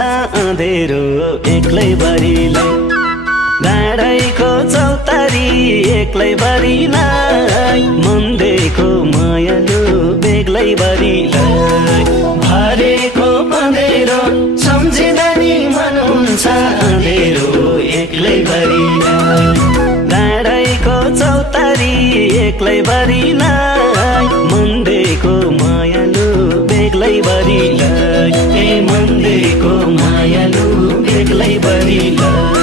अँधेरो एक्लै बरिलाई डाँडाइको चौतारी एक्लै बरिलाई मन्देको मायालु बेग्लै बरिलाई भरेको पँधेरो सम्झिँदा नि मन हुन्छ अँधेरो एक्लै बरिलाई डाँडाइको चौतारी एक्लै बरिलाई मन्देको मायालु बेग्लै बरिलाई ए मन्देको मायालु बेग्लै बरिलाई